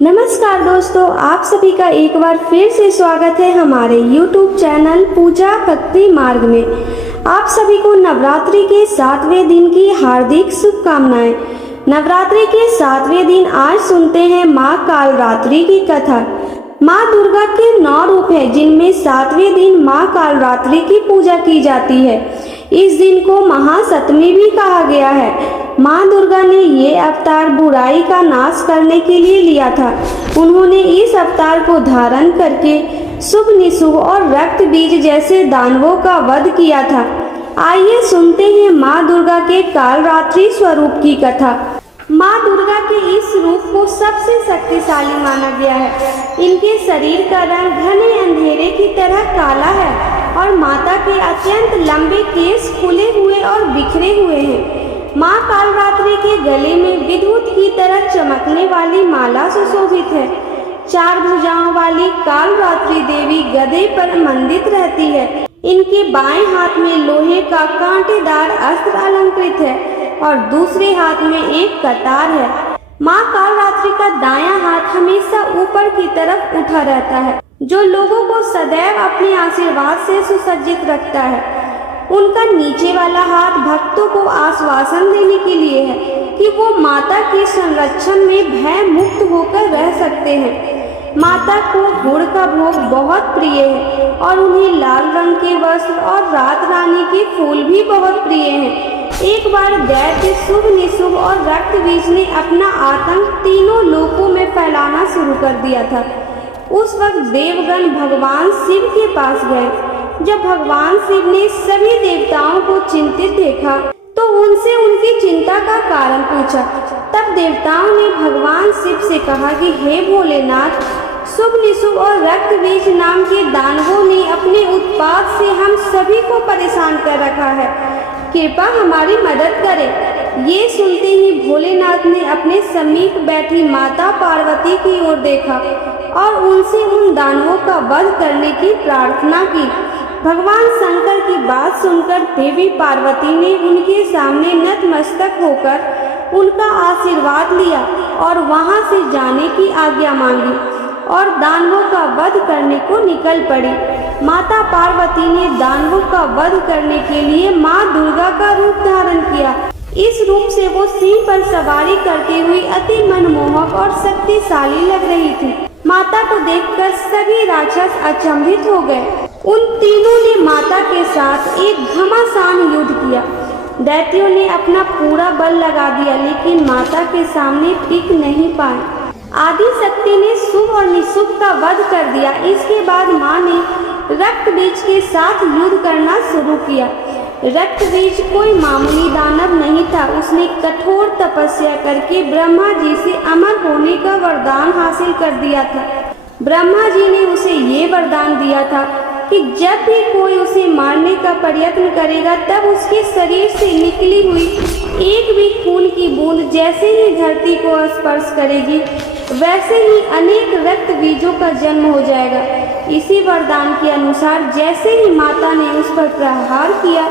नमस्कार दोस्तों, आप सभी का एक बार फिर से स्वागत है हमारे YouTube चैनल पूजा भक्ति मार्ग में। आप सभी को नवरात्रि के 7वें दिन की हार्दिक शुभकामनाएं। नवरात्रि के 7वें दिन आज सुनते हैं माँ कालरात्रि की कथा। माँ दुर्गा के 9 रूप हैं, जिनमें 7वें दिन माँ कालरात्रि की पूजा की जाती है। इस दिन को महासप्तमी भी कहा गया है। माँ दुर्गा ने ये अवतार बुराई का नाश करने के लिए लिया था। उन्होंने इस अवतार को धारण करके शुभ निशुभ और रक्त बीज जैसे दानवों का वध किया था। आइए सुनते हैं माँ दुर्गा के कालरात्रि स्वरूप की कथा। माँ दुर्गा के इस रूप को सबसे शक्तिशाली माना गया है। इनके शरीर का रंग घने अंधेरे की तरह काला है और माता के अत्यंत लंबे केश खुले हुए और बिखरे हुए हैं। माँ कालरात्रि के गले में विद्युत की तरह चमकने वाली माला सुशोभित है। 4 भुजाओं वाली कालरात्रि देवी गदे पर मंडित रहती है। इनके बाएं हाथ में लोहे का कांटेदार अस्त्र अलंकृत है और दूसरे हाथ में एक कटार है। माँ कालरात्रि का दायां हाथ हमेशा ऊपर की तरफ उठा रहता है, जो लोगों को सदैव अपने आशीर्वाद से सुसज्जित रखता है। उनका नीचे वाला हाथ भक्तों को आश्वासन देने के लिए है कि वो माता के संरक्षण में भय मुक्त होकर रह सकते हैं। माता को गुड़ का भोग बहुत प्रिय है और उन्हें लाल रंग के वस्त्र और रात रानी के फूल भी बहुत प्रिय हैं। एक बार दैत्य शुभ निशुभ और रक्त बीज ने अपना आतंक तीनों लोकों में फैलाना शुरू कर दिया था। उस वक्त देवगण भगवान शिव के पास गए। जब भगवान शिव ने सभी देवताओं को चिंतित देखा तो उनसे उनकी चिंता का कारण पूछा। तब देवताओं ने भगवान शिव से कहा कि हे भोलेनाथ, शुभ निशुभ और रक्त बीज नाम के दानवों ने अपने उत्पात से हम सभी को परेशान कर रखा है। कृपा हमारी मदद करें। ये सुनते ही भोलेनाथ ने अपने समीप बैठी माता पार्वती की ओर देखा और उनसे उन दानवों का वध करने की प्रार्थना की। भगवान शंकर की बात सुनकर देवी पार्वती ने उनके सामने नतमस्तक होकर उनका आशीर्वाद लिया और वहां से जाने की आज्ञा मांगी और दानवों का वध करने को निकल पड़ी। माता पार्वती ने दानवों का वध करने के लिए माँ दुर्गा का रूप धारण किया। इस रूप से वो सिंह पर सवारी करती हुई अति मनमोहक और शक्तिशाली लग रही थी। माता को देखकर सभी राक्षस अचंभित हो गए। उन तीनों ने माता के साथ एक घमासान युद्ध किया। दैत्यों ने अपना पूरा बल लगा दिया, लेकिन माता के सामने टिक नहीं पाए। आदि शक्ति ने शुभ और निशुभ का वध कर दिया। इसके बाद माँ ने रक्त बीज के साथ युद्ध करना शुरू किया। रक्त बीज कोई मामूली दानव नहीं था। उसने कठोर तपस्या करके ब्रह्मा जी से अमर होने का वरदान हासिल कर दिया था। ब्रह्मा जी ने उसे ये वरदान दिया था कि जब भी कोई उसे मारने का प्रयत्न करेगा, तब उसके शरीर से निकली हुई एक भी खून की बूंद जैसे ही धरती को स्पर्श करेगी, वैसे ही अनेक रक्त बीजों का जन्म हो जाएगा। इसी वरदान के अनुसार जैसे ही माता ने उस पर प्रहार किया,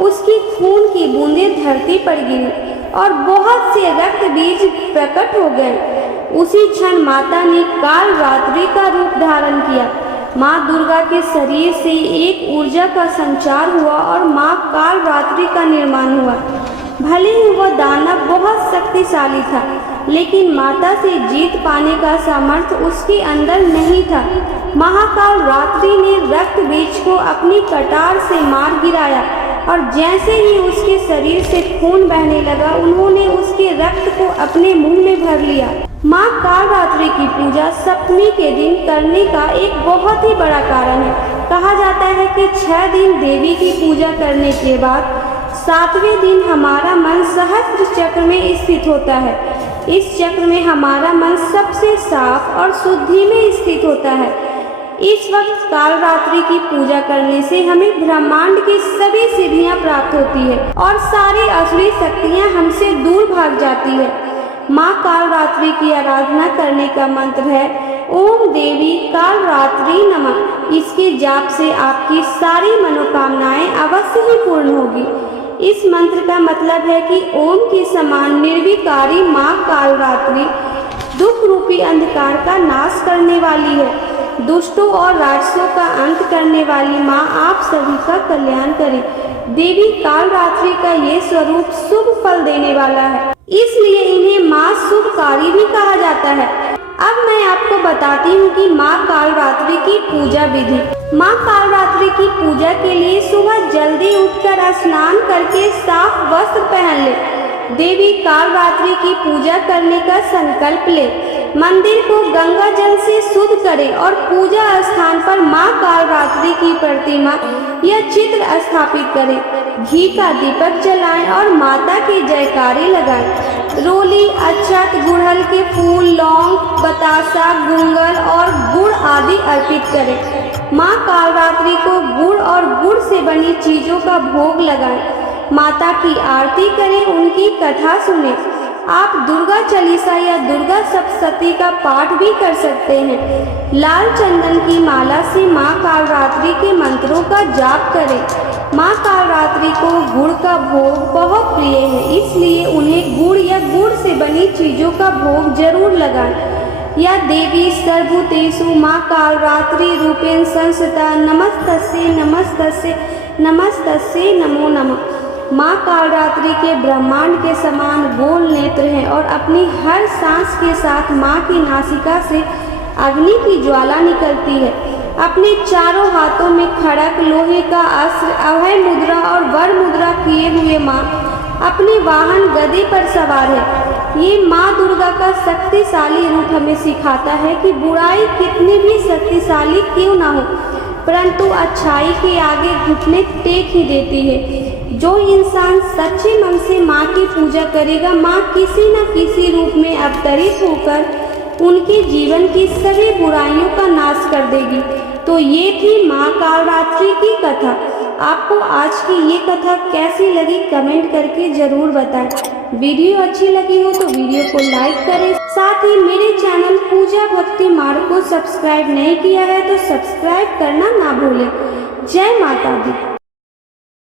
उसकी खून की बूंदें धरती पर गिरी और बहुत से रक्त बीज प्रकट हो गए। उसी क्षण माता ने कालरात्रि का रूप धारण किया। माँ दुर्गा के शरीर से एक ऊर्जा का संचार हुआ और माँ कालरात्रि का निर्माण हुआ। भले ही वह दानव बहुत शक्तिशाली था, लेकिन माता से जीत पाने का सामर्थ्य उसके अंदर नहीं था। महाकाल रात्रि ने रक्त बीज को अपनी कटार से मार गिराया और जैसे ही उसके शरीर से खून बहने लगा, उन्होंने उसके रक्त को अपने मुंह में भर लिया। माँ कालरात्रि की पूजा सप्तमी के दिन करने का एक बहुत ही बड़ा कारण है। कहा जाता है कि 6 दिन देवी की पूजा करने के बाद 7वें दिन हमारा मन सहस्त्र चक्र में स्थित होता है। इस चक्र में हमारा मन सबसे साफ और शुद्धि में स्थित होता है। इस वक्त कालरात्रि की पूजा करने से हमें ब्रह्मांड की सभी सिद्धियां प्राप्त होती है और सारी असुरी शक्तियां हमसे दूर भाग जाती है। माँ कालरात्रि की आराधना करने का मंत्र है ओम देवी कालरात्रि नमः। इसके जाप से आपकी सारी मनोकामनाएं अवश्य ही पूर्ण होगी। इस मंत्र का मतलब है कि ओम के समान निर्विकारी माँ कालरात्रि दुख रूपी अंधकार का नाश करने वाली है। दुष्टों और राक्षसों का अंत करने वाली माँ आप सभी का कल्याण करे। देवी कालरात्रि का ये स्वरूप शुभ फल देने वाला है, इसलिए इन्हें माँ शुभकारी भी कहा जाता है। अब मैं आपको बताती हूँ कि माँ कालरात्रि की पूजा विधि। माँ कालरात्रि की पूजा के लिए सुबह जल्दी उठकर स्नान करके साफ वस्त्र पहन ले। देवी कालरात्रि की पूजा करने का संकल्प ले। मंदिर को गंगा जल से शुद्ध करें और पूजा स्थान पर माँ कालरात्रि की प्रतिमा या चित्र स्थापित करें। घी का दीपक जलाएं और माता के जयकारे लगाएं। रोली, अक्षत, गुड़हल के फूल, लौंग, बतासा, गुंगल और गुड़ आदि अर्पित करें। माँ कालरात्रि को गुड़ और गुड़ से बनी चीजों का भोग लगाएं। माता की आरती करें, उनकी कथा सुने। आप दुर्गा चालीसा या दुर्गा सप्तशती का पाठ भी कर सकते हैं। लाल चंदन की माला से माँ कालरात्रि के मंत्रों का जाप करें। माँ कालरात्रि को गुड़ का भोग बहुत प्रिय है, इसलिए उन्हें गुड़ या गुड़ से बनी चीजों का भोग जरूर लगाएं। या देवी सर्वभूतेषु माँ कालरात्रि रूपेण संस्थिता नमस्तस्यै नमस्तस्यै नमस्तस्यै नमो नमः। माँ कालरात्रि के ब्रह्मांड के समान गोल नेत्र हैं और अपनी हर सांस के साथ माँ की नासिका से अग्नि की ज्वाला निकलती है। अपने चारों हाथों में खड़क, लोहे का अस्त्र, अभय मुद्रा और वर मुद्रा किए हुए माँ अपने वाहन गधे पर सवार है। ये माँ दुर्गा का शक्तिशाली रूप हमें सिखाता है कि बुराई कितनी भी शक्तिशाली क्यों ना हो, परंतु अच्छाई के आगे घुटने टेक ही देती है। जो इंसान सच्चे मन से माँ की पूजा करेगा, माँ किसी न किसी रूप में अवतरित होकर उनके जीवन की सभी बुराइयों का नाश कर देगी। तो ये थी माँ कालरात्रि की कथा। आपको आज की ये कथा कैसी लगी कमेंट करके जरूर बताएं। वीडियो अच्छी लगी हो तो वीडियो को लाइक करें। साथ ही मेरे चैनल पूजा भक्ति मार्ग को सब्सक्राइब नहीं किया है तो सब्सक्राइब करना ना भूलें। जय माता दी।